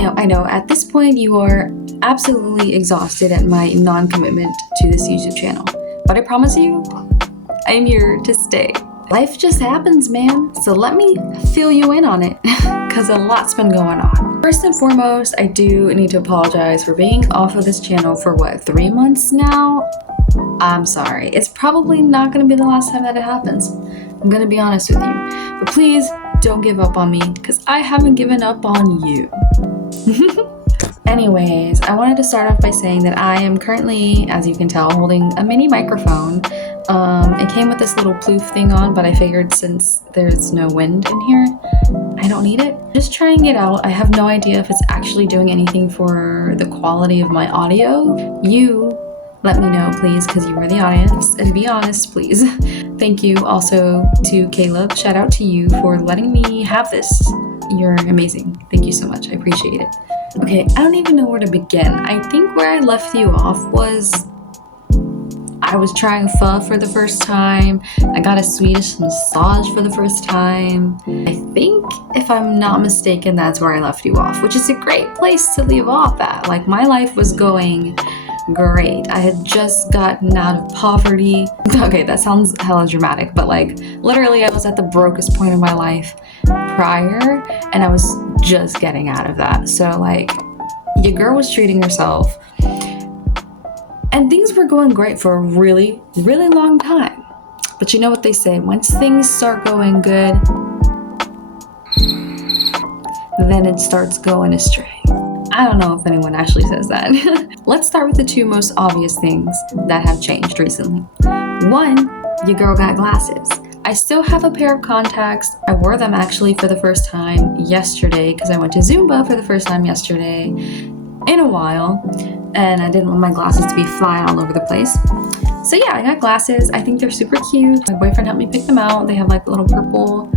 I know. At this point, you are absolutely exhausted at my non-commitment to this YouTube channel. But I promise you, I am here to stay. Life just happens, man. So let me fill you in on it, because a lot's been going on. First and foremost, I do need to apologize for being off of this channel for 3 months now? I'm sorry. It's probably not going to be the last time that it happens. I'm going to be honest with you. But please don't give up on me, because I haven't given up on you. Anyways, I wanted to start off by saying that I am currently, as you can tell, holding a mini microphone. It came with this little ploof thing on, but I figured since there's no wind in here, I don't need it. Just trying it out. I have no idea if it's actually doing anything for the quality of my audio. You let me know, please, because you were the audience, and be honest, please. Thank you also to Caleb. Shout out to you for letting me have this. You're amazing. Thank you so much. I appreciate it. Okay, I don't even know where to begin. I think where I left you off was I was trying pho for the first time. I got a Swedish massage for the first time. I think, if I'm not mistaken, that's where I left you off, which is a great place to leave off at. Like, my life was going great. I had just gotten out of poverty. Okay, that sounds hella dramatic, but like, literally I was at the brokest point of my life prior, and I was just getting out of that. So like, your girl was treating herself, and things were going great for a really, really long time. But you know what they say, once things start going good, then it starts going astray. I don't know if anyone actually says that. Let's start with the two most obvious things that have changed recently. One, your girl got glasses. I still have a pair of contacts. I wore them actually for the first time yesterday because I went to Zumba for the first time yesterday in a while, and I didn't want my glasses to be flying all over the place. So yeah, I got glasses. I think they're super cute. My boyfriend helped me pick them out. They have like little purple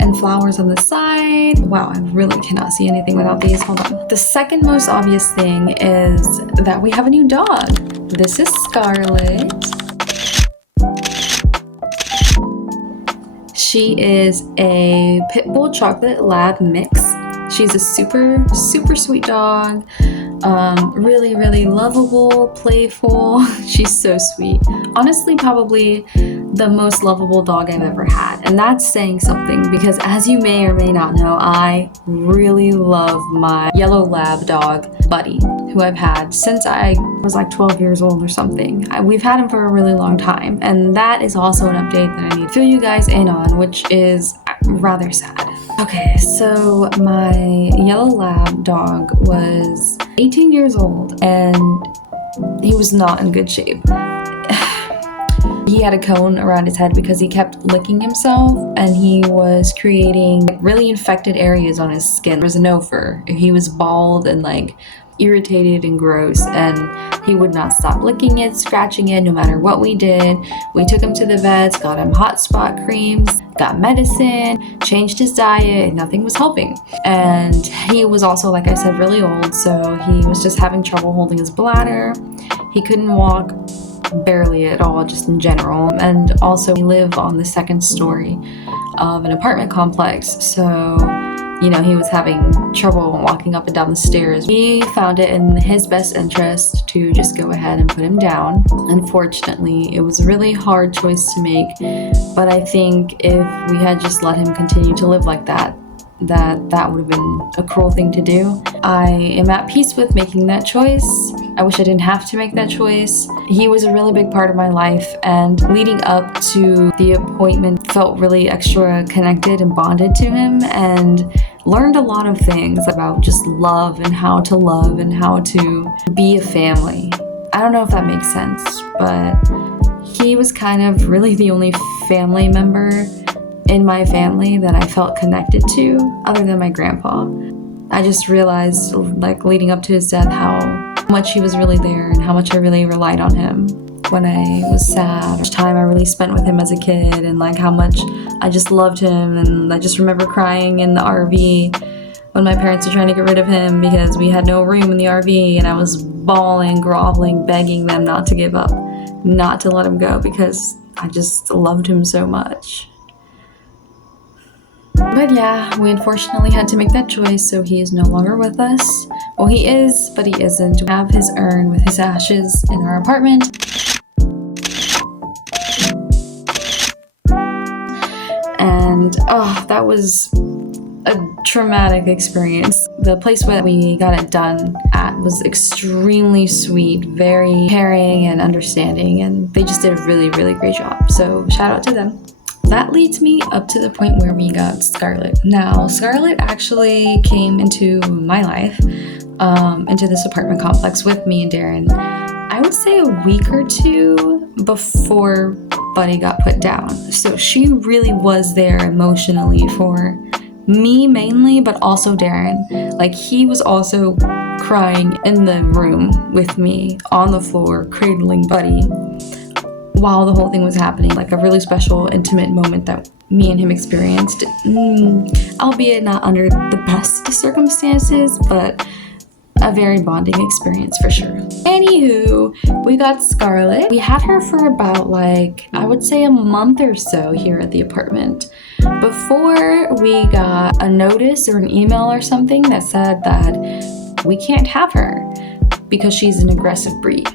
and flowers on the side. Wow, I really cannot see anything without these. Hold on. The second most obvious thing is that we have a new dog. This is Scarlet. She is a pit bull chocolate lab mix. She's a super, super sweet dog. Really, really lovable, playful. She's so sweet. Honestly, probably the most lovable dog I've ever had. And that's saying something because, as you may or may not know, I really love my yellow lab dog, Buddy, who I've had since I was like 12 years old or something. We've had him for a really long time. And that is also an update that I need to fill you guys in on, which is rather sad. Okay, so my yellow lab dog was 18 years old and he was not in good shape. He had a cone around his head because he kept licking himself, and he was creating really infected areas on his skin. There was no fur. He was bald and like irritated and gross, and he would not stop licking it, scratching it, no matter what we did. We took him to the vets, got him hot spot creams, got medicine, changed his diet, and nothing was helping. And he was also, like I said, really old, so he was just having trouble holding his bladder. He couldn't walk barely at all, just in general. And also, we live on the second story of an apartment complex, so you know, he was having trouble walking up and down the stairs. We found it in his best interest to just go ahead and put him down. Unfortunately, it was a really hard choice to make, but I think if we had just let him continue to live like that would have been a cruel thing to do. I am at peace with making that choice. I wish I didn't have to make that choice. He was a really big part of my life, and leading up to the appointment felt really extra connected and bonded to him, and learned a lot of things about just love and how to be a family. I don't know if that makes sense, but he was kind of really the only family member in my family that I felt connected to, other than my grandpa. I just realized, like, leading up to his death, how much he was really there and how much I really relied on him when I was sad. How much time I really spent with him as a kid, and like how much I just loved him. And I just remember crying in the RV when my parents were trying to get rid of him because we had no room in the RV, and I was bawling, groveling, begging them not to give up, not to let him go, because I just loved him so much. But yeah, we unfortunately had to make that choice, so he is no longer with us. Well, he is, but he isn't. We have his urn with his ashes in our apartment. And that was a traumatic experience. The place where we got it done at was extremely sweet, very caring and understanding, and they just did a really, really great job. So shout out to them. That leads me up to the point where we got Scarlett. Now, Scarlett actually came into my life, into this apartment complex with me and Darren, I would say a week or two before Buddy got put down. So she really was there emotionally for me mainly, but also Darren. Like, he was also crying in the room with me on the floor, cradling Buddy while the whole thing was happening. Like a really special, intimate moment that me and him experienced, albeit not under the best circumstances, but a very bonding experience for sure. Anywho, we got Scarlett. We had her for about I would say a month or so here at the apartment before we got a notice or an email or something that said that we can't have her because she's an aggressive breed.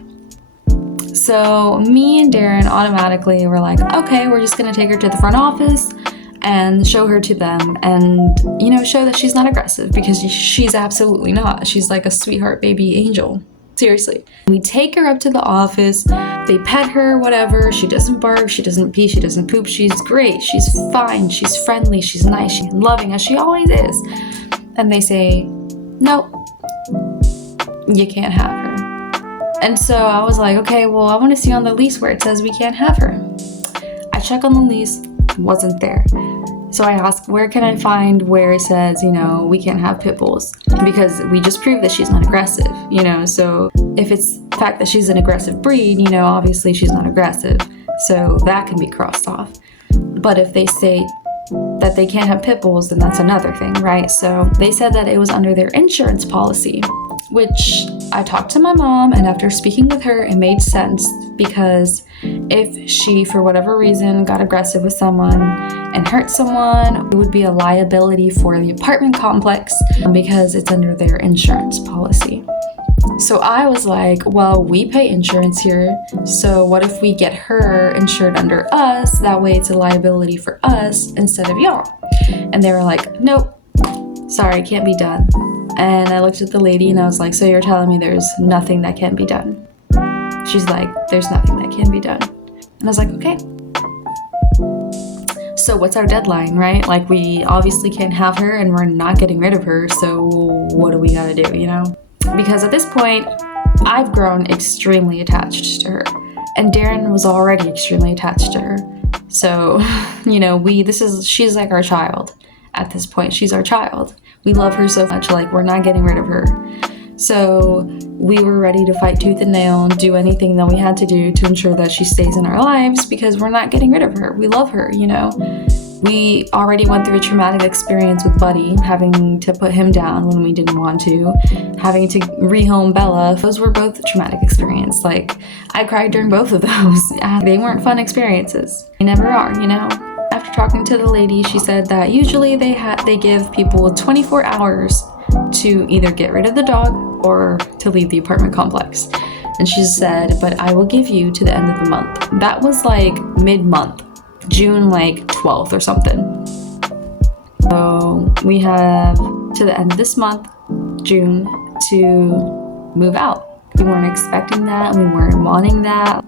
So me and Darren automatically were like, okay, we're just gonna take her to the front office and show her to them and, show that she's not aggressive, because she's absolutely not. She's like a sweetheart baby angel. Seriously. We take her up to the office, they pet her, whatever. She doesn't bark, she doesn't pee, she doesn't poop. She's great, she's fine, she's friendly, she's nice, she's loving, as she always is. And they say, nope, you can't have her. And so I was like, okay, well, I want to see on the lease where it says we can't have her. I check on the lease, wasn't there. So I asked, where can I find where it says, we can't have pit bulls? Because we just proved that she's not aggressive, so if it's the fact that she's an aggressive breed, obviously she's not aggressive. So that can be crossed off. But if they say that they can't have pit bulls, then that's another thing, right? So they said that it was under their insurance policy, which I talked to my mom, and after speaking with her, it made sense, because if she, for whatever reason, got aggressive with someone and hurt someone, it would be a liability for the apartment complex because it's under their insurance policy. So I was like, well, we pay insurance here, so what if we get her insured under us? That way it's a liability for us instead of y'all. And they were like, nope, sorry, can't be done. And I looked at the lady and I was like, so you're telling me there's nothing that can be done? She's like, there's nothing that can be done. And I was like, okay. So what's our deadline, right? Like, we obviously can't have her and we're not getting rid of her, so what do we gotta do, Because at this point, I've grown extremely attached to her, and Darren was already extremely attached to her. So, she's like our child at this point. She's our child. We love her so much, we're not getting rid of her. So we were ready to fight tooth and nail and do anything that we had to do to ensure that she stays in our lives, because we're not getting rid of her. We love her, We already went through a traumatic experience with Buddy, having to put him down when we didn't want to, having to rehome Bella. Those were both traumatic experiences. I cried during both of those. They weren't fun experiences. They never are, After talking to the lady, she said that usually they give people 24 hours to either get rid of the dog or to leave the apartment complex. And she said, but I will give you to the end of the month. That was mid-month, June 12th or something. So we have to the end of this month, June, to move out. We weren't expecting that, we weren't wanting that.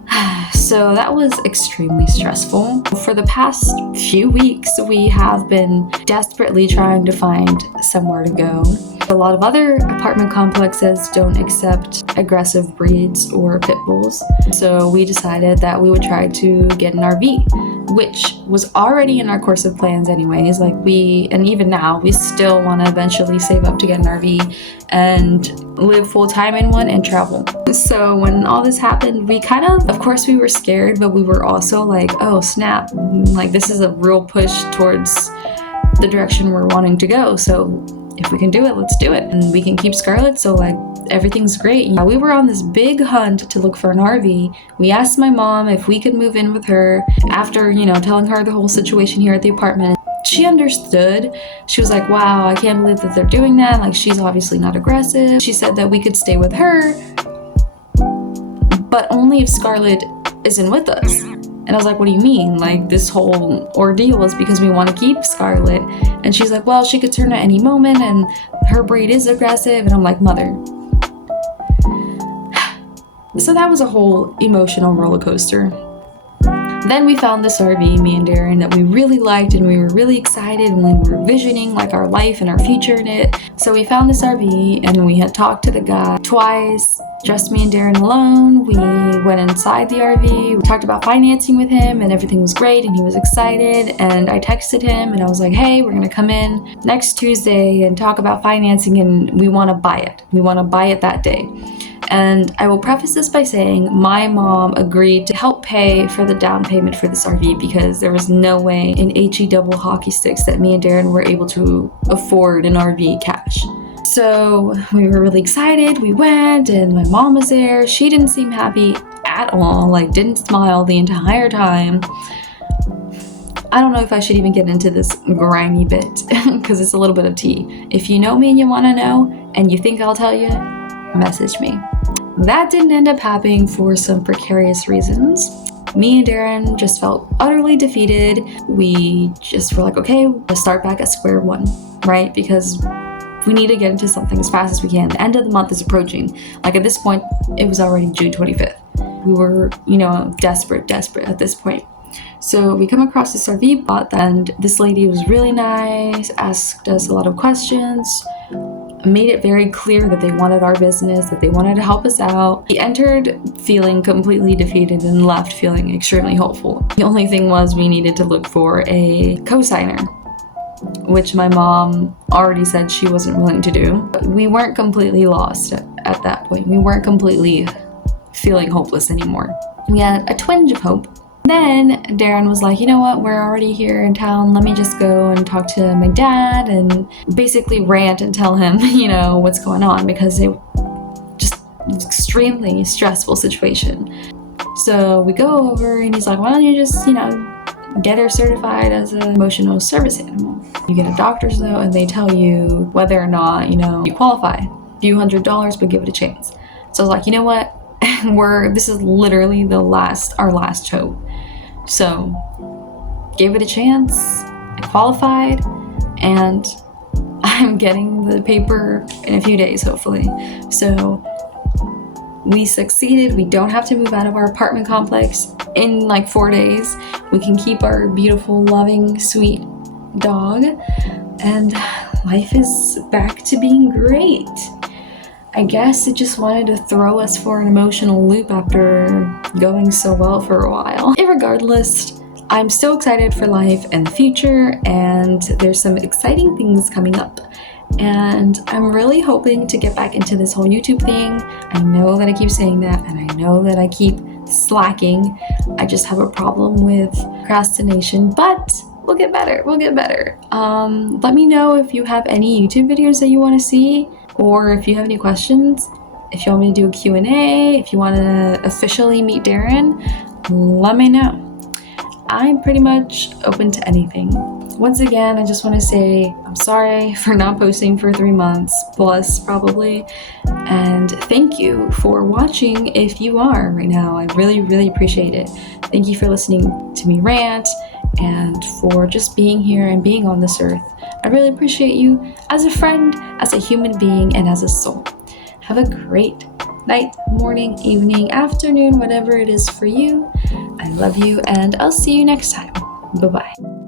So that was extremely stressful. For the past few weeks, we have been desperately trying to find somewhere to go. A lot of other apartment complexes don't accept aggressive breeds or pit bulls. So we decided that we would try to get an RV, which was already in our course of plans anyways. And even now, we still want to eventually save up to get an RV and live full-time in one and travel. So when all this happened, we of course we were scared, but we were also like, oh snap, this is a real push towards the direction we're wanting to go. So if we can do it, let's do it. And we can keep Scarlett, so everything's great. We were on this big hunt to look for an RV. We asked my mom if we could move in with her after, telling her the whole situation here at the apartment. she understood. She was like, wow, I can't believe that they're doing that. Like, she's obviously not aggressive. She said that we could stay with her, but only if Scarlett isn't with us. And I was like, what do you mean? Like, this whole ordeal is because we want to keep Scarlett. And she's like, well, she could turn at any moment and her breed is aggressive. And I'm like, mother. So that was a whole emotional roller coaster. Then we found this RV, me and Darren, that we really liked, and we were really excited, and we were visioning like our life and our future in it. So we found this RV, and we had talked to the guy twice, just me and Darren alone. We went inside the RV, we talked about financing with him, and everything was great, and he was excited. And I texted him, and I was like, hey, we're gonna come in next Tuesday and talk about financing, and we wanna buy it. We wanna buy it that day. And I will preface this by saying my mom agreed to help pay for the down payment for this RV because there was no way in HE double hockey sticks that me and Darren were able to afford an RV cash. So we were really excited. We went and my mom was there. She didn't seem happy at all, like didn't smile the entire time. I don't know if I should even get into this grimy bit because it's a little bit of tea. If you know me and you want to know and you think I'll tell you, message me. That didn't end up happening for some precarious reasons. Me and Darren just felt utterly defeated. We just were like, okay, let's start back at square one, right? Because we need to get into something as fast as we can. The end of the month is approaching. Like at this point, it was already June 25th. We were, desperate at this point. So we come across this RV bot, and this lady was really nice, asked us a lot of questions, made it very clear that they wanted our business, that they wanted to help us out. We entered feeling completely defeated and left feeling extremely hopeful. The only thing was we needed to look for a co-signer, which my mom already said she wasn't willing to do. But we weren't completely lost at that point. We weren't completely feeling hopeless anymore. We had a twinge of hope. Then Darren was like, you know what, we're already here in town. Let me just go and talk to my dad and basically rant and tell him, what's going on, because it just was an extremely stressful situation. So we go over and he's like, why don't you just, get her certified as an emotional service animal. You get a doctor's note and they tell you whether or not, you qualify. A few $100s, but give it a chance. So I was like, you know what? This is literally our last hope. So gave it a chance, I qualified, and I'm getting the paper in a few days, hopefully. So we succeeded. We don't have to move out of our apartment complex in like 4 days. We can keep our beautiful, loving, sweet dog, and life is back to being great. I guess it just wanted to throw us for an emotional loop after going so well for a while. Irregardless, I'm so excited for life and the future, and there's some exciting things coming up. And I'm really hoping to get back into this whole YouTube thing. I know that I keep saying that, and I know that I keep slacking. I just have a problem with procrastination, but we'll get better. Let me know if you have any YouTube videos that you want to see, or if you have any questions, if you want me to do a Q&A, if you want to officially meet Darren, let me know. I'm pretty much open to anything. Once again, I just want to say I'm sorry for not posting for 3 months plus probably, and thank you for watching if you are right now. I really, really appreciate it. Thank you for listening to me rant and for just being here and being on this earth. I really appreciate you as a friend, as a human being, and as a soul. Have a great night, morning, evening, afternoon, whatever it is for you. I love you, and I'll see you next time. Bye-bye.